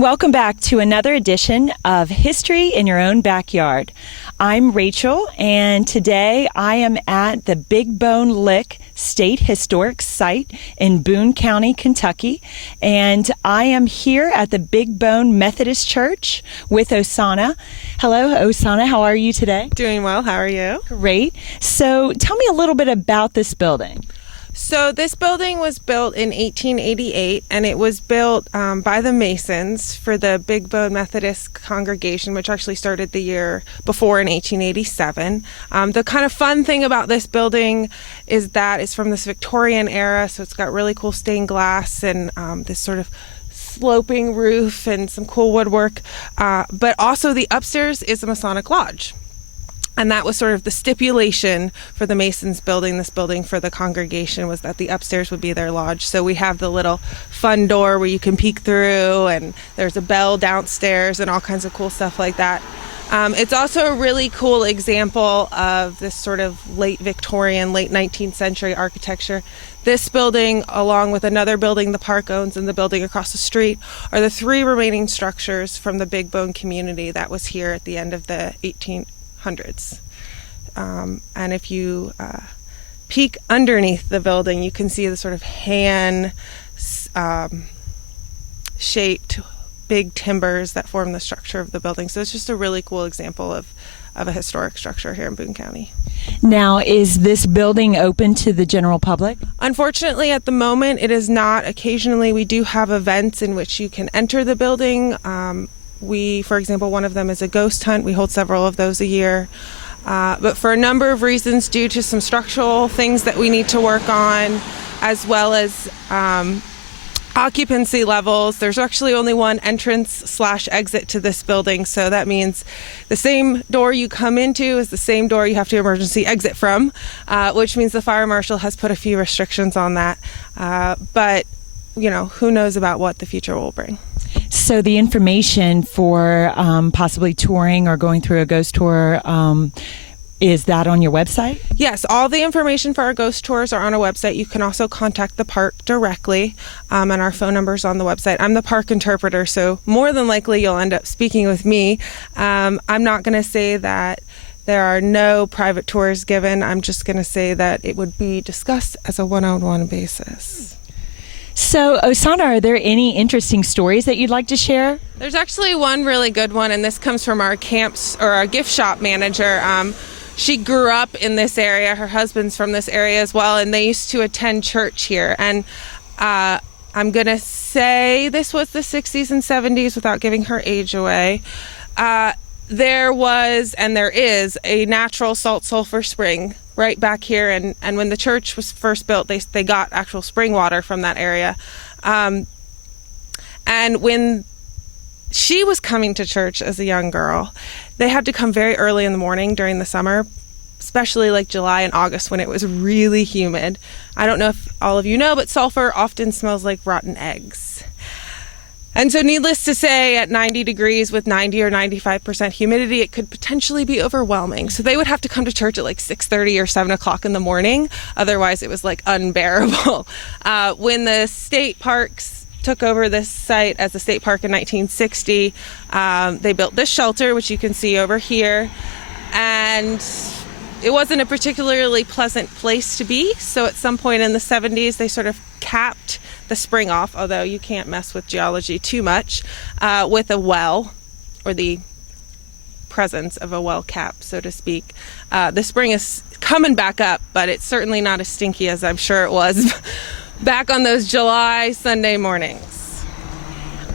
and welcome back to another edition of History in Your Own Backyard. I'm Rachel, and today I am at the Big Bone Lick State Historic Site in Boone County, Kentucky, and I am here at the Big Bone Methodist Church with Osana. Hello, Osana. How are you today? Doing well. How are you? Great. So tell me a little bit about this building. So this building was built in 1888, and it was built by the Masons for the Big Bone Methodist congregation, which actually started the year before in 1887. The kind of fun thing about this building is that it's from this Victorian era, so it's got really cool stained glass and this sort of sloping roof and some cool woodwork. But also the upstairs is a Masonic Lodge. And that was sort of the stipulation for the Masons building this building for the congregation, was that the upstairs would be their lodge. So we have the little fun door where you can peek through, and there's a bell downstairs and all kinds of cool stuff like that. It's also a really cool example of this sort of late Victorian, late 19th century architecture. This building, along with another building the park owns and the building across the street, are the three remaining structures from the Big Bone community that was here at the end of the 1800s. And if you peek underneath the building, you can see the sort of hand shaped big timbers that form the structure of the building. So it's just a really cool example of a historic structure here in Boone County. Now, is this building open to the general public? Unfortunately, at the moment, it is not. Occasionally, we do have events in which you can enter the building. For example, one of them is a ghost hunt. We hold several of those a year. But for a number of reasons, due to some structural things that we need to work on, as well as occupancy levels, there's actually only one entrance/exit to this building. So that means the same door you come into is the same door you have to emergency exit from, which means the fire marshal has put a few restrictions on that. But, who knows about what the future will bring. So the information for possibly touring or going through a ghost tour, is that on your website? Yes, all the information for our ghost tours are on our website. You can also contact the park directly, and our phone number is on the website. I'm the park interpreter, so more than likely you'll end up speaking with me. I'm not going to say that there are no private tours given. I'm just going to say that it would be discussed as a one-on-one basis. So, Osana, are there any interesting stories that you'd like to share? There's actually one really good one, and this comes from our our gift shop manager. She grew up in this area. Her husband's from this area as well, and they used to attend church here. And I'm going to say this was the 60s and 70s without giving her age away. There was, and there is, a natural sulphur spring right back here, and when the church was first built, they got actual spring water from that area. And when she was coming to church as a young girl, they had to come very early in the morning during the summer, especially like July and August when it was really humid. I don't know if all of you know, but sulfur often smells like rotten eggs. And so needless to say, at 90 degrees with 90 or 95% humidity, it could potentially be overwhelming. So they would have to come to church at like 6:30 or 7 o'clock in the morning. Otherwise, it was like unbearable. When the state parks took over this site as a state park in 1960, they built this shelter, which you can see over here. And it wasn't a particularly pleasant place to be. So at some point in the 70s, they sort of capped the spring off, although you can't mess with geology too much, with a well, or the presence of a well cap, so to speak. The spring is coming back up, but it's certainly not as stinky as I'm sure it was back on those July Sunday mornings.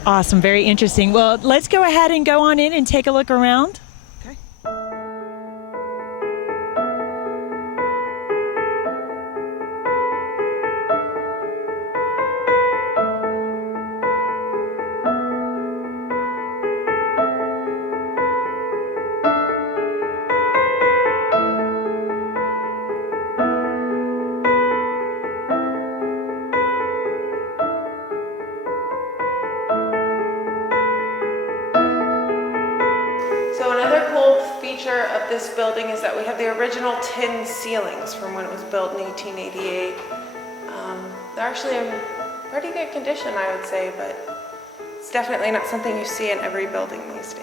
Awesome, very interesting. Well, let's go ahead and go on in and take a look around. Okay. Feature of this building is that we have the original tin ceilings from when it was built in 1888. They're actually in pretty good condition, I would say, but It's definitely not something you see in every building these days.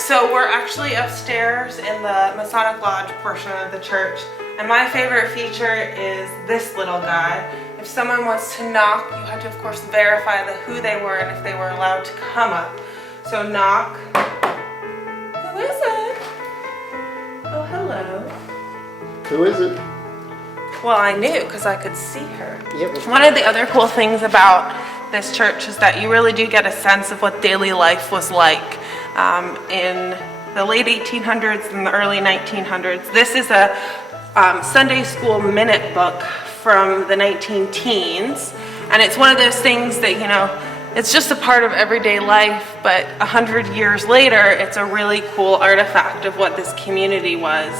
So we're actually upstairs in the Masonic Lodge portion of the church, and my favorite feature is this little guy. If someone wants to knock, you have to of course verify who they were and if they were allowed to come up. So knock. Who is it? Oh, hello. Who is it? Well, I knew because I could see her. Yep. One of the other cool things about this church is that you really do get a sense of what daily life was like in the late 1800s and the early 1900s. This is a Sunday school minute book from the 19-teens, and it's one of those things that, you know, it's just a part of everyday life, but 100 years later, it's a really cool artifact of what this community was.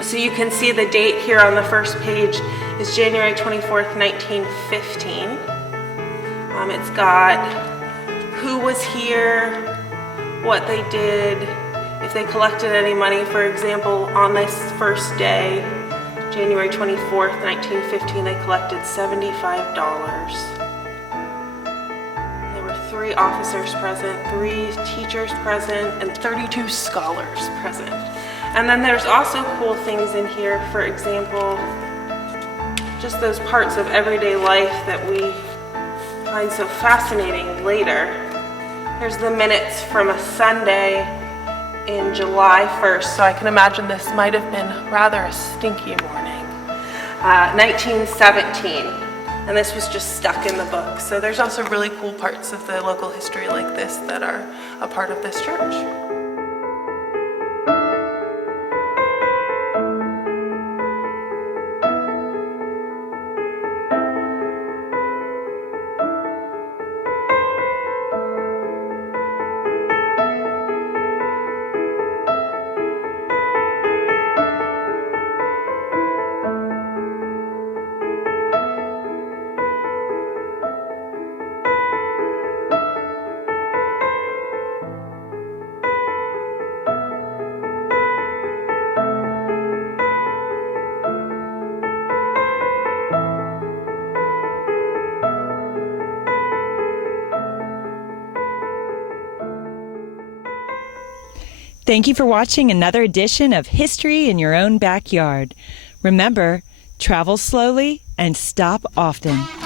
So you can see the date here on the first page is January 24th, 1915. It's got who was here, what they did, if they collected any money. For example, on this first day, January 24th, 1915, they collected $75. There were 3 officers present, 3 teachers present, and 32 scholars present. And then there's also cool things in here, for example, just those parts of everyday life that we find so fascinating later. Here's the minutes from a Sunday in July 1st, so I can imagine this might have been rather a stinky morning. 1917, and this was just stuck in the book. So there's also really cool parts of the local history like this that are a part of this church. Thank you for watching another edition of History in Your Own Backyard. Remember, travel slowly and stop often.